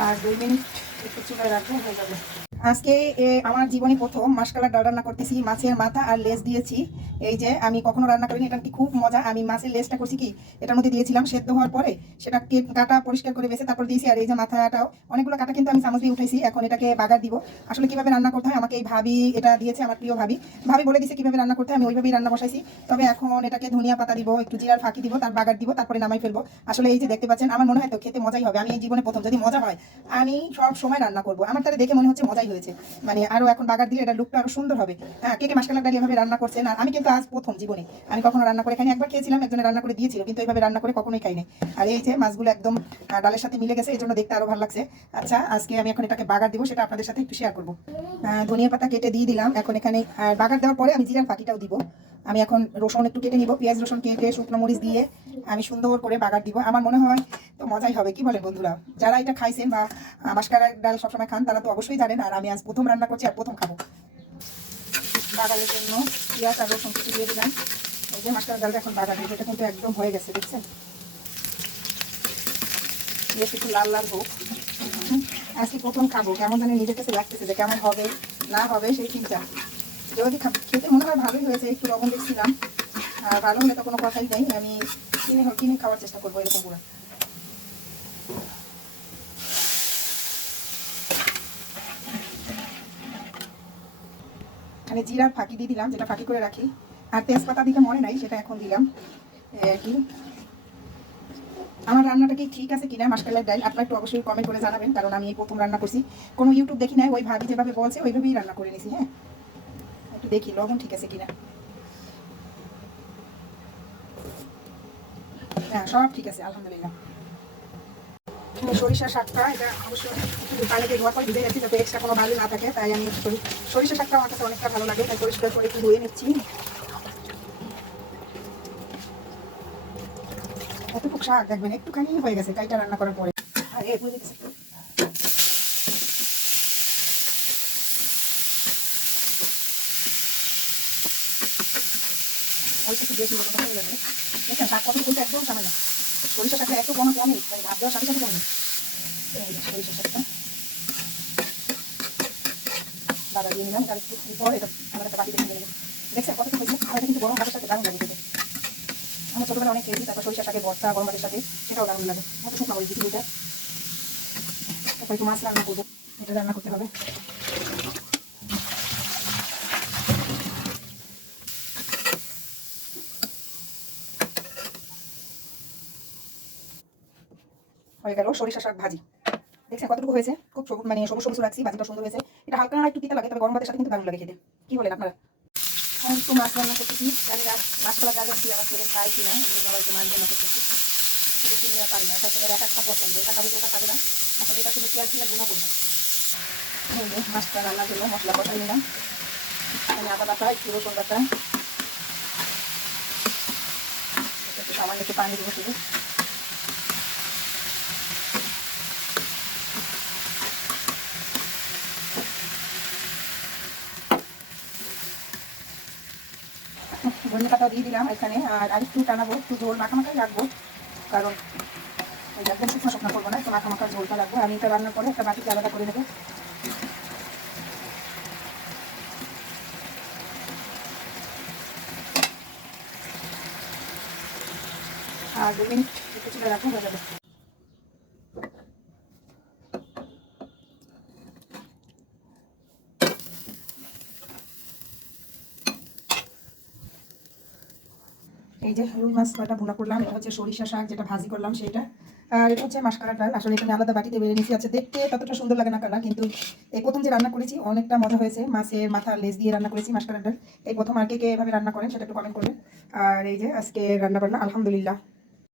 আর দুই মিনিট একটু চুলে রাখলে হয়ে যাবে। আজকে আমার জীবনে প্রথম মাসকালার ডাল রান্না করতেছি, মাছের মাথা আর লেস দিয়েছি। এই যে, আমি কখনো রান্না করিনি, এটা কি খুব মজা? আমি মাছের লেসটা করছি কি? এটার মধ্যে দিয়েছিলাম, সেদ্ধ হওয়ার পরে সেটা কাটা পরিষ্কার করে বেছে তারপর দিয়েছি, আর এই যে মাথাটাও, অনেকগুলো কাটা কিন্তু আমি দিয়ে উঠেছি এখন এটাকে বাগার দিব। আসলে কীভাবে রান্না করতে হয়, আমাকে এই ভাবি এটা দিয়েছে, আমার প্রিয় ভাবি। ভাবি বলে দিয়েছে কীভাবে রান্না করতে হয়, আমি ওইভাবেই রান্না বসাইছি। তবে এখন এটাকে ধনিয়া পাতা দিব, একটু জিরার ফাঁকি দিব, তার বাগার দিব, তারপরে নামাই ফেলব। আসলে এই যে দেখতে পাচ্ছেন, আমার মনে হয় তো খেতে মজাই হবে, আমি এই জীবনে প্রথম যদি মজা হয়, আমি সব সময় রান্না করব। আমার তাহলে দেখে মনে হচ্ছে মজাই হয়েছে। মানে আরও এখন বাগার দিলে এটা লুকটা আরও সুন্দর হবে। হ্যাঁ কে কে মাসকালার ডালি এভাবে রান্না করছেন? আর আমি কিন্তু আজ প্রথম জীবনে। আমি কখনো রান্না করে খাইনি, একবার খেয়েছিলাম, একজনে রান্না করে দিয়েছিল, কিন্তু এইভাবে রান্না করে কখনোই খাইনি। আর এই যে মাছগুলো একদম ডালের সাথে মিলে গেছে এই জন্য দেখতে আরও ভালো লাগছে। আচ্ছা আজকে আমি এখন এটাকে বাগার দিব, সেটা আপনাদের সাথে একটু শেয়ার করব। ধনিয়া পাতা কেটে দিয়ে দিলাম। এখন এখানে বাগার দেওয়ার পরে আমি জিরার পাটিটাও দিব। আমি এখন রসুন একটু কেটে নিব পেঁয়াজ রসুন কেটে শুকনো মরিচ দিয়ে আমি সুন্দর করে বাগার দিব। আমার মনে হয় তো মজাই হবে কি বলেন বন্ধুরা? যারা এটা খাইছেন বা আহ, মাসকালার ডাল সবসময় খান তারা তো অবশ্যই জানেন আর আমি আজ প্রথম রান্না করছি আর প্রথম খাব। বাগারের জন্য পেঁয়াজ আর রসুন কেটে দিয়ে দিলাম। এই যে মাসকালার ডালটা এখন বাগার এটা কিন্তু একদম হয়ে গেছে দেখছেন? বেশ একটু লাল লাল হোক। আজকে প্রথম খাব কেমন জানি নিজের কাছে লাগতেছে যে কেমন হবে না হবে সেই চিন্তা। যদি খেতে মনে হয় ভালোই হয়েছে, একটু লবণ দেখছিলাম ভালো হলে তো কোনো কথাই নেই, আমি কিনে কিনে খাওয়ার চেষ্টা করব এরকম পুরো। এখানে জিরার ফাঁকি দিয়ে দিলাম, যেটা ফাঁকি করে রাখি। আর তেজপাতা দিতে মনে নাই, সেটা এখন দিলাম। আর কি? আমার রান্নাটা কি ঠিক আছে কিনা? মাসকালের ডাল, আপনার একটু অবশ্যই কমেন্ট করে জানাবেন, কারণ আমি এই প্রথম রান্না করছি। কোনো ইউটিউব দেখি নাই, ওই ভাবি যেভাবে বলছে, ওইভাবেই রান্না করে নিছি হ্যাঁ? দেখি, লবণ ঠিক আছে কিনা? হ্যাঁ সব ঠিক আছে, আলহামদুলিল্লাহ। সরিষা শাকটা, এটা অবশ্যই একটু পানিতে ধোয়ার পর ভিজে যাচ্ছি যাতে এক্সট্রা কোনো বালি না থাকে, তাই আমি সরিষা শাকটা আমার কাছে অনেকটা ভালো লাগে, তাই পরিষ্কার করে একটু ধুয়ে নিচ্ছি। এতটুকু শাক, দেখবেন, একটুখানি হয়ে গেছে কাইটা রান্না করার পরে। আর এ অল্প একটু শাক সরিষা শাকটা এত কোনো কমই মানে ভাত দেওয়ার সাথে কমে সরিষা শাকটা দাদা, দিয়ে নিলাম একটু পর এটা, আমার একটা বাটি দেখে দেখছেন কত হয়েছে? আর কিন্তু গরম সাথে দারুণ লাগে খেতে। আমরা ছোটবেলা অনেক খেয়েছি, তারপর সরিষা শাকের ভর্তা, গরম ভাতের সাথে, সেটাও দারুণ লাগে। মতো শুকনো করে দিচ্ছি এটা তারপর একটু মাছ রান্না করব, এটা রান্না করতে হবে। হয়ে গেল, সরিষা শাক ভাজি। দেখছেন কতটুকু হয়েছে? খুব সবুজ মানে সবুজ সবুজ রাখছি ভাজিটা সুন্দর হয়েছে। এটা হালকা একটু তিতা লাগে, তবে গরম ভাতের সাথে কিন্তু দারুণ লাগে খেতে। কি বলেন আপনারা? মাছ কিনা কিনে না একটা পছন্দ, এটা না। মাছটা রান্নার জন্য মশলা সামান্য একটু পানি দেবো শুধু। ধনে পাতা দিয়ে দিলাম এখানে। আর আরেকটু টানাবো, একটু ঝোল মাখা মাখাই রাখব। কারণ একদম শুকনো শুকনো করব না, একটু মাখা জলটা রাখব। আমি এটা রান্নার পরে একটা বাটিতে আলাদা করে নেব। আর দু মিনিট একটু চুলে রাখব, হয়ে যাবে। এই যে রুই মাছ কয়টা ভুনা করলাম, এটা হচ্ছে সরিষা শাক যেটা ভাজি করলাম সেটা আর এটা হচ্ছে মাসকালা ডাল আসলে এখানে আলাদা বাটিতে বেড়ে নিয়েছি। আছে দেখতে ততটা সুন্দর লাগে না কালার কিন্তু এই প্রথম যে রান্না করেছি, অনেকটা মজা হয়েছে। মাছের মাথা লেজ দিয়ে রান্না করেছি মাসকালা ডাল এই প্রথম আর কে কে এভাবে রান্না করেন, সেটা একটু কমেন্ট করবেন। আর এই যে আজকে রান্না বান্না আলহামদুলিল্লাহ।